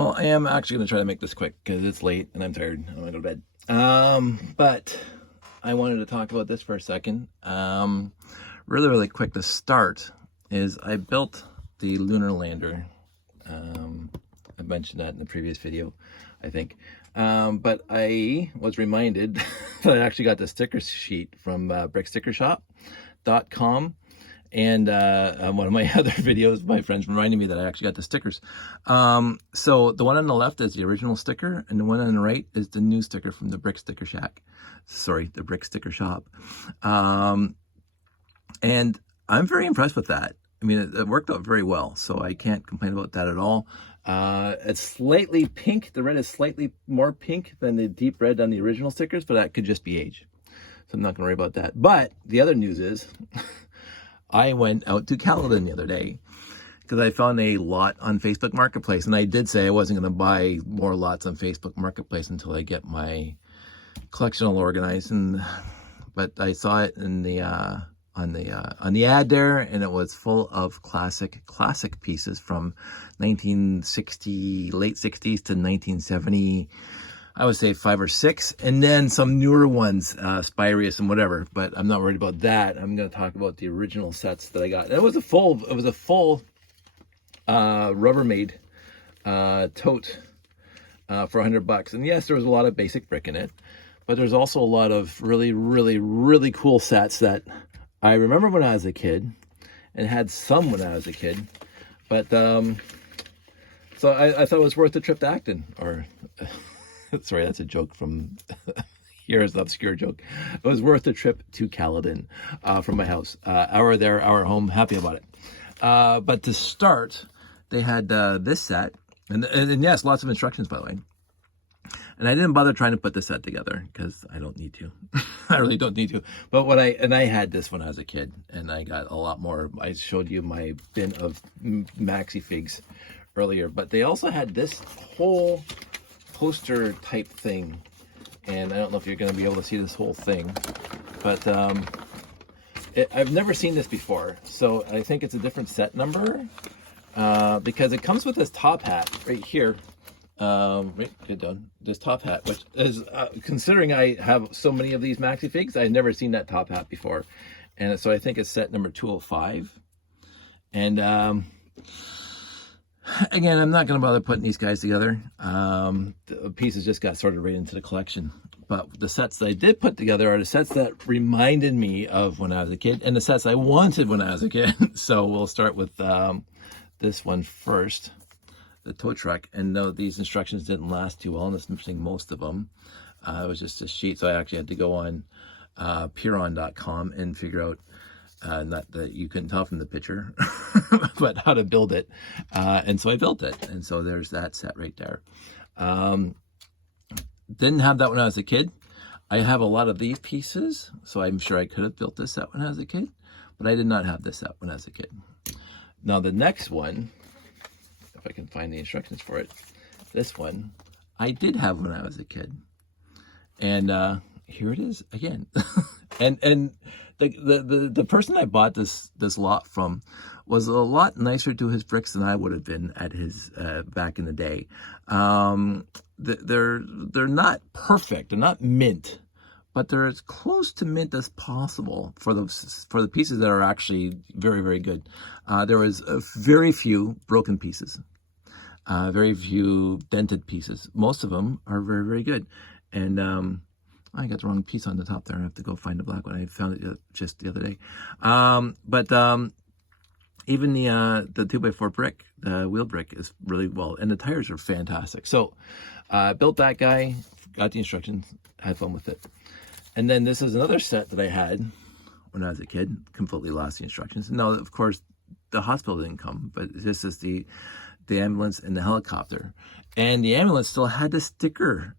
Well, I am actually going to try to make this quick because it's late and I'm tired. I want to go to bed. But I wanted to talk about this for a second. Really quick to start is I built the lunar lander. I mentioned that in the previous video, I think. But I was reminded that I actually got the sticker sheet from brickstickershop.com. And one of my other videos, my friends reminded me that I actually got the stickers. So the one on the left is the original sticker, and the one on the right is the new sticker from the Brick Sticker Shack. Sorry, the Brick Sticker Shop. And I'm very impressed with that. I mean, it worked out very well, so I can't complain about that at all. It's slightly pink. The red is slightly more pink than the deep red on the original stickers, but that could just be age. So I'm not going to worry about that. But the other news is I went out to Caledon the other day because I found a lot on Facebook Marketplace. And I did say I wasn't going to buy more lots on Facebook Marketplace until I get my collection all organized. But I saw it in the on the ad there, and it was full of classic pieces from 1960, late 60s to 1970. I would say 5 or 6, and then some newer ones, Spirius and whatever. But I'm not worried about that. I'm going to talk about the original sets that I got. And it was a full Rubbermaid tote for $100. And yes, there was a lot of basic brick in it, but there's also a lot of really cool sets that I remember when I was a kid, and had some when I was a kid. But so I thought it was worth the trip to Acton, or. Sorry, that's a joke from here's an obscure joke. It was worth the trip to Caledon from my house. Hour there, hour home, happy about it. But to start, they had this set, and yes, lots of instructions, by the way. And I didn't bother trying to put the set together because I don't need to. I really don't need to. But I had this when I was a kid, and I got a lot more. I showed you my bin of maxi figs earlier, but they also had this whole poster type thing, and I don't know if you're going to be able to see this whole thing, but I've never seen this before, so I think it's a different set number because it comes with this top hat right here. Right, good done. This top hat, which is considering I have so many of these maxi figs, I've never seen that top hat before, and so I think it's set number 205. And again, I'm not going to bother putting these guys together. The pieces just got sorted right into the collection. But the sets that I did put together are the sets that reminded me of when I was a kid, and the sets I wanted when I was a kid. So we'll start with this one first, the tow truck. And no, these instructions didn't last too well, and I'm missing most of them. It was just a sheet, so I actually had to go on Puron.com and figure out not that you couldn't tell from the picture, but how to build it. And so I built it. And so there's that set right there. Didn't have that when I was a kid. I have a lot of these pieces, so I'm sure I could have built this set when I was a kid, but I did not have this set when I was a kid. Now the next one, if I can find the instructions for it, this one, I did have when I was a kid. And here it is again. and the person I bought this lot from was a lot nicer to his bricks than I would have been at his back in the day. They're not perfect, they're not mint, but they're as close to mint as possible for the pieces that are actually very good. There was very few broken pieces, very few dented pieces. Most of them are very good. And I got the wrong piece on the top there. I have to go find the black one. I found it just the other day. Even the 2x4 brick, the wheel brick, is really well, and the tires are fantastic. So built that guy, got the instructions, had fun with it. And then this is another set that I had when I was a kid, completely lost the instructions. Now, of course, the hospital didn't come, but this is the ambulance and the helicopter. And the ambulance still had the sticker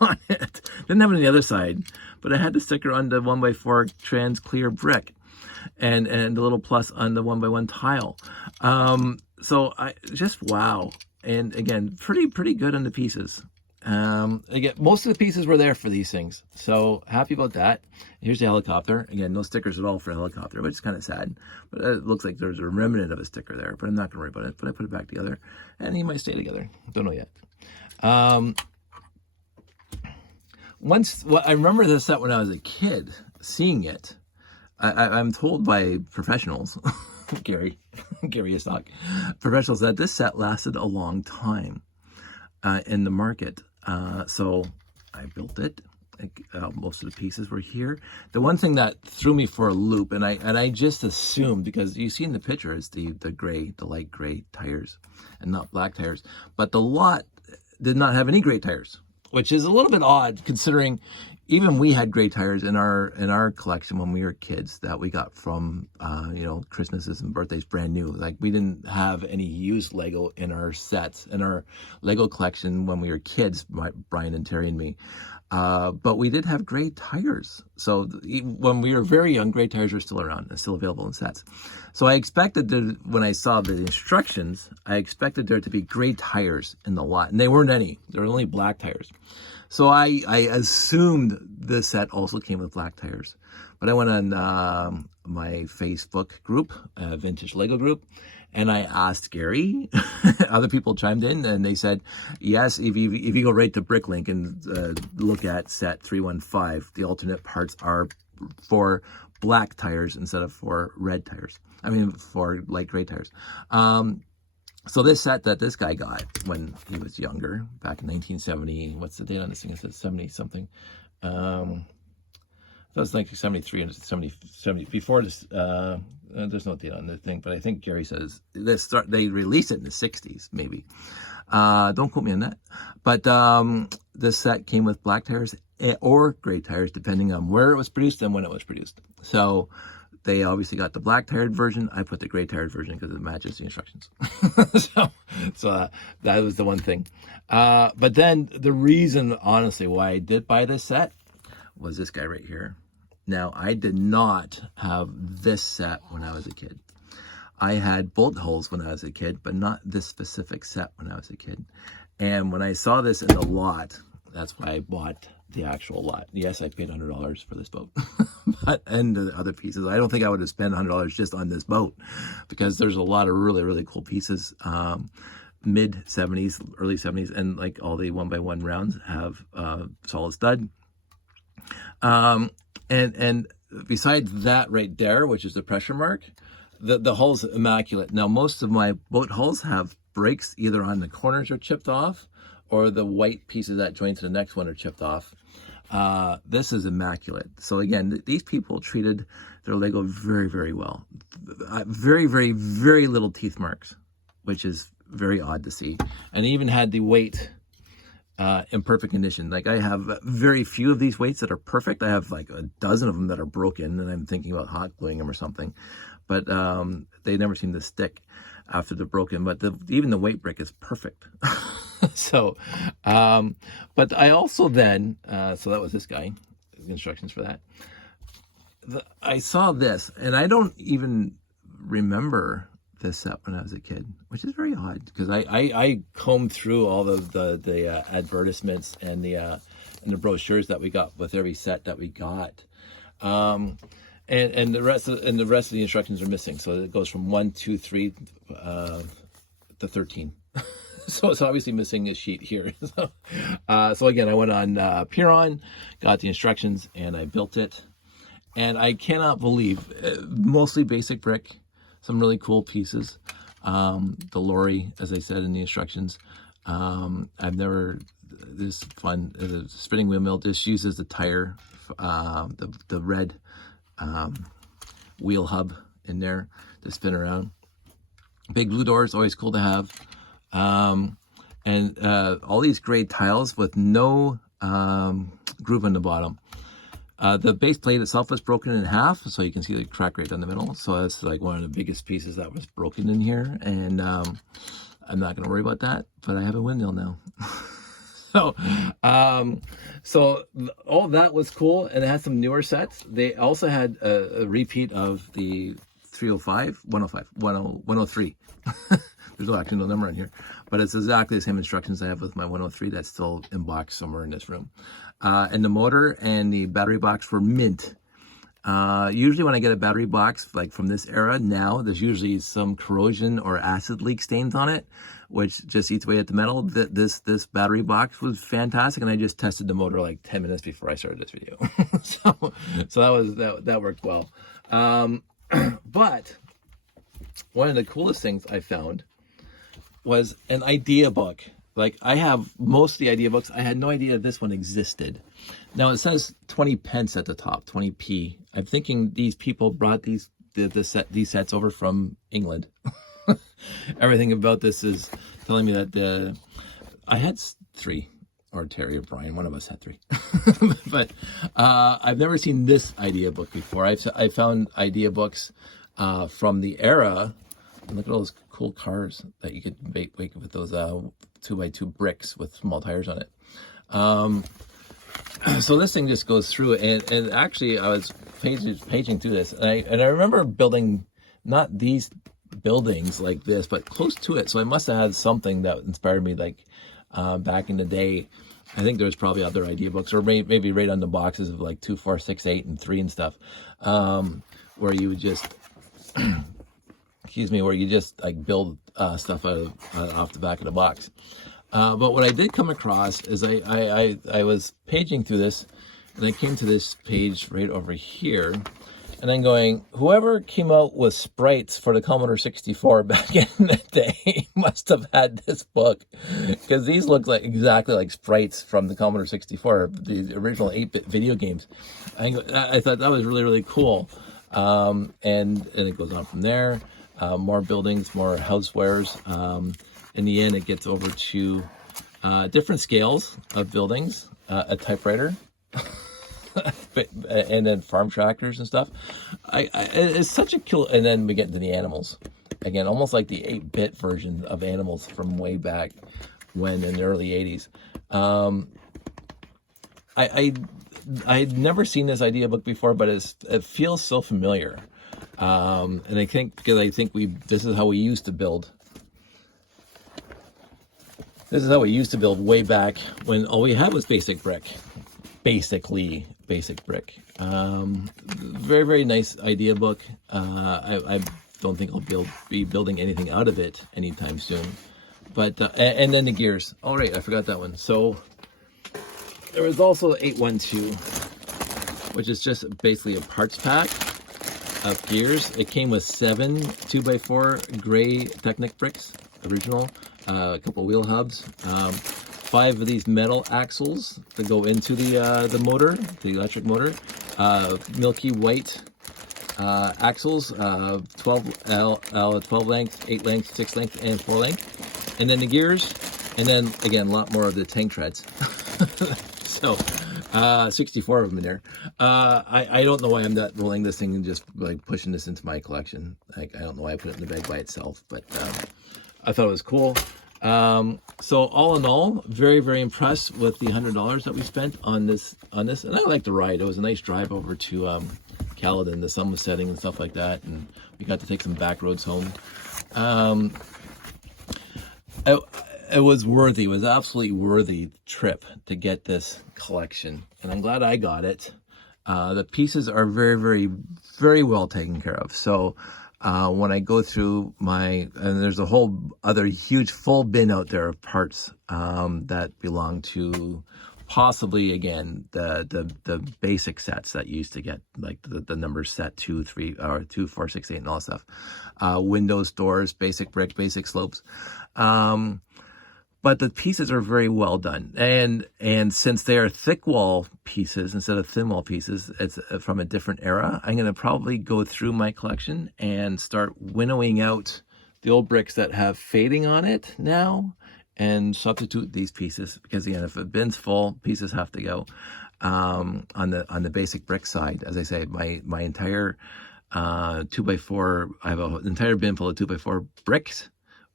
on it. Didn't have it on the other side, but I had the sticker on the 1x4 trans clear brick, and the little plus on the 1x1 tile. So I just wow. And again, pretty good on the pieces. Again, most of the pieces were there for these things, so happy about that. Here's the helicopter. Again, no stickers at all for a helicopter, which is kind of sad. But it looks like there's a remnant of a sticker there, but I'm not going to worry about it. But I put it back together, and he might stay together. Don't know yet. I remember this set when I was a kid, seeing it. I'm told by professionals, Gary Istock, professionals, that this set lasted a long time in the market. So I built it. Most of the pieces were here. The one thing that threw me for a loop, and I just assumed, because you see in the picture, it's the light gray tires and not black tires, but the lot did not have any gray tires, which is a little bit odd considering even we had gray tires in our collection when we were kids that we got from Christmases and birthdays brand new. Like, we didn't have any used Lego in our sets, in our Lego collection when we were kids, Brian and Terry and me. But we did have gray tires. So when we were very young, gray tires were still around and still available in sets. So I expected when I saw the instructions, I expected there to be gray tires in the lot, and they weren't any. There were only black tires. So I assumed this set also came with black tires. But I went on my Facebook group, Vintage Lego group, and I asked Gary. Other people chimed in, and they said, yes, if you go right to Bricklink and look at set 315, the alternate parts are for black tires instead of for red tires. I mean, for light gray tires. So this set that this guy got when he was younger, back in 1970, what's the date on this thing? It says 70 something. That was 1973 and 70 before this. There's no date on the thing, but I think Gary says they released it in the 60s, maybe. Don't quote me on that. But this set came with black tires or gray tires, depending on where it was produced and when it was produced. So they obviously got the black tired version. I put the gray tired version because it matches the instructions. so that was the one thing. But then the reason, honestly, why I did buy this set was this guy right here. Now, I did not have this set when I was a kid. I had bolt holes when I was a kid, but not this specific set when I was a kid. And when I saw this in the lot, that's why I bought the actual lot. Yes, I paid $100 for this boat, and the other pieces. I don't think I would have spent $100 just on this boat, because there's a lot of really, really cool pieces. Mid 70s, early 70s, and like all the 1x1 rounds have solid stud. And besides that right there, which is the pressure mark, the hull's immaculate. Now, most of my boat hulls have breaks either on the corners are chipped off, or the white pieces that join to the next one are chipped off. This is immaculate. So again, these people treated their Lego very, very well. Very, very, very little teeth marks, which is very odd to see. And even had the weight in perfect condition. Like, I have very few of these weights that are perfect. I have like a dozen of them that are broken, and I'm thinking about hot gluing them or something. But they never seem to stick after they're broken. But even the weight brick is perfect. So, but I also then, so that was this guy, the instructions for that. I saw this, and I don't even remember this set when I was a kid, which is very odd, because I combed through all the advertisements and the brochures that we got with every set that we got. And the rest of the instructions are missing. So it goes from 1, 2, 3 to 13. So it's obviously missing a sheet here. So again, I went on Piron, got the instructions, and I built it. And I cannot believe, mostly basic brick, some really cool pieces. The lorry, as I said in the instructions. This is fun. The spinning wheel mill just uses the tire, the red wheel hub in there to spin around. Big blue doors, always cool to have. And all these gray tiles with no groove in the bottom. The base plate itself was broken in half, so you can see the crack right down the middle. So that's like one of the biggest pieces that was broken in here. And I'm not going to worry about that, but I have a windmill now. So all that was cool, and it had some newer sets. They also had a repeat of the 305, 105, 103. There's actually no number on here, but it's exactly the same instructions I have with my 103 that's still in box somewhere in this room. And the motor and the battery box were mint. Usually when I get a battery box like from this era now, there's usually some corrosion or acid leak stains on it, which just eats away at the metal. This battery box was fantastic, and I just tested the motor like 10 minutes before I started this video. so that worked well. But one of the coolest things I found was an idea book. Like, I have most of the idea books. I had no idea this one existed. Now it says 20 pence at the top, 20p. I'm thinking these people brought these sets over from England. Everything about this is telling me that I had 3, or Terry or Brian, one of us had 3. But I've never seen this idea book before. I found idea books from the era. And look at all those cool cars that you could make with those 2x2 bricks with small tires on it. So this thing just goes through, and actually I was paging through this, and I remember building not these buildings like this, but close to it. So I must have had something that inspired me, like back in the day. I think there's probably other idea books, or maybe right on the boxes of like 2, 4, 6, 8, and 3 and stuff, where you would just excuse me, where you just like build stuff off the back of the box. But what I did come across is I was paging through this, and I came to this page right over here, and I'm going, whoever came out with sprites for the Commodore 64 back in the day must have had this book, because these look like exactly like sprites from the Commodore 64, the original 8-bit video games. I thought that was really, really cool. And it goes on from there. More buildings, more housewares. In the end, it gets over to different scales of buildings, a typewriter, and then farm tractors and stuff. It's such a cool. And then we get into the animals again, almost like the 8-bit version of animals from way back when in the early 80s. I'd never seen this idea book before, but it feels so familiar. And I think because this is how we used to build. This is how we used to build way back when all we had was basic brick. Basically, basic brick. Very, very nice idea book. I don't think I'll be building anything out of it anytime soon. But, and then the gears. All right, I forgot that one. So there was also 812, which is just basically a parts pack of gears. It came with 7 2x4 gray Technic bricks, original, a couple wheel hubs, 5 of these metal axles that go into the motor, the electric motor, milky white axles, 12 length, 8 length, 6 length, and 4 length, and then the gears, and then again a lot more of the tank treads. So 64 of them in there. I don't know why I'm not rolling this thing and just like pushing this into my collection. Like, I don't know why I put it in the bag by itself, but I thought it was cool. So all in all, very, very impressed with the $100 that we spent on this. And I liked the ride. It was a nice drive over to Caledon. The sun was setting and stuff like that, and we got to take some back roads home. It was worthy. It was absolutely worthy trip to get this collection, and I'm glad I got it. The pieces are very, very, very well taken care of. So when I go through and there's a whole other huge full bin out there of parts that belong to possibly, again, the basic sets that you used to get, like the numbers set 2, 3, or 2, 4, 6, 8, and all that stuff. Windows, doors, basic brick, basic slopes. But the pieces are very well done. And since they are thick wall pieces instead of thin wall pieces, it's from a different era, I'm going to probably go through my collection and start winnowing out the old bricks that have fading on it now and substitute these pieces. Because again, if a bin's full, pieces have to go. On the basic brick side, as I say, my entire 2x4, I have an entire bin full of 2x4 bricks,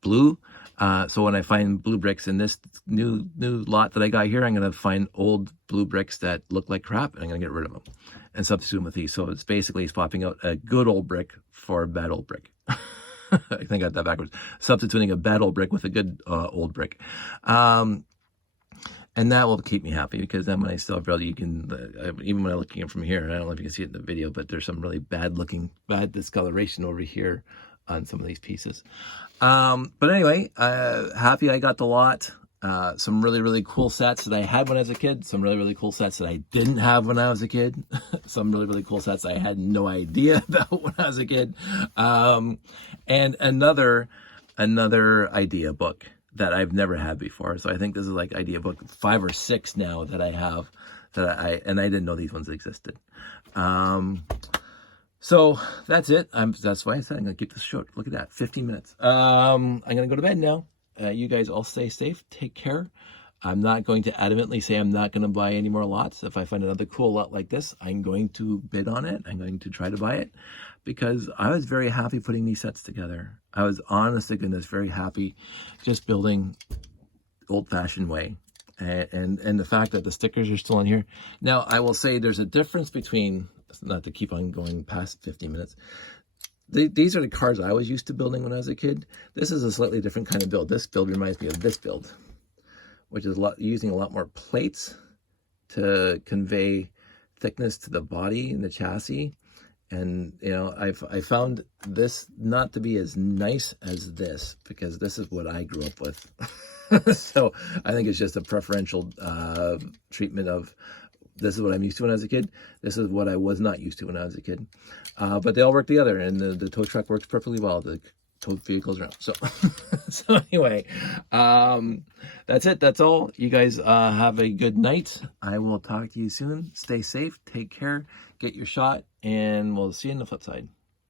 blue. So when I find blue bricks in this new lot that I got here, I'm going to find old blue bricks that look like crap, and I'm going to get rid of them and substitute them with these. So it's basically swapping out a good old brick for a bad old brick. I think I got that backwards. Substituting a bad old brick with a good old brick. And that will keep me happy, because then when I still have, you can, even when I'm looking at it from here, I don't know if you can see it in the video, but there's some really bad discoloration over here on some of these pieces. But anyway, happy I got the lot. Some really, really cool sets that I had when I was a kid. Some really, really cool sets that I didn't have when I was a kid. Some really, really cool sets I had no idea about when I was a kid. And another idea book that I've never had before. So I think this is like idea book 5 or 6 now that I have, and I didn't know these ones existed. So that's it. That's why I said I'm going to keep this short. Look at that, 15 minutes. I'm going to go to bed now. You guys all stay safe. Take care. I'm not going to adamantly say I'm not going to buy any more lots. If I find another cool lot like this, I'm going to bid on it. I'm going to try to buy it, because I was very happy putting these sets together. I was, honest to goodness, very happy just building old-fashioned way. And the fact that the stickers are still in here. Now, I will say there's a difference between, not to keep on going past 50 minutes, these are the cars I was used to building when I was a kid. This is a slightly different kind of build. This build reminds me of this build, which is using a lot more plates to convey thickness to the body and the chassis. And, you know, I found this not to be as nice as this, because this is what I grew up with. So I think it's just a preferential treatment of, this is what I'm used to when I was a kid. This is what I was not used to when I was a kid. But they all work together, and the tow truck works perfectly well. The towed vehicles around. So, so anyway, that's it. That's all. You guys have a good night. I will talk to you soon. Stay safe. Take care. Get your shot, and we'll see you on the flip side.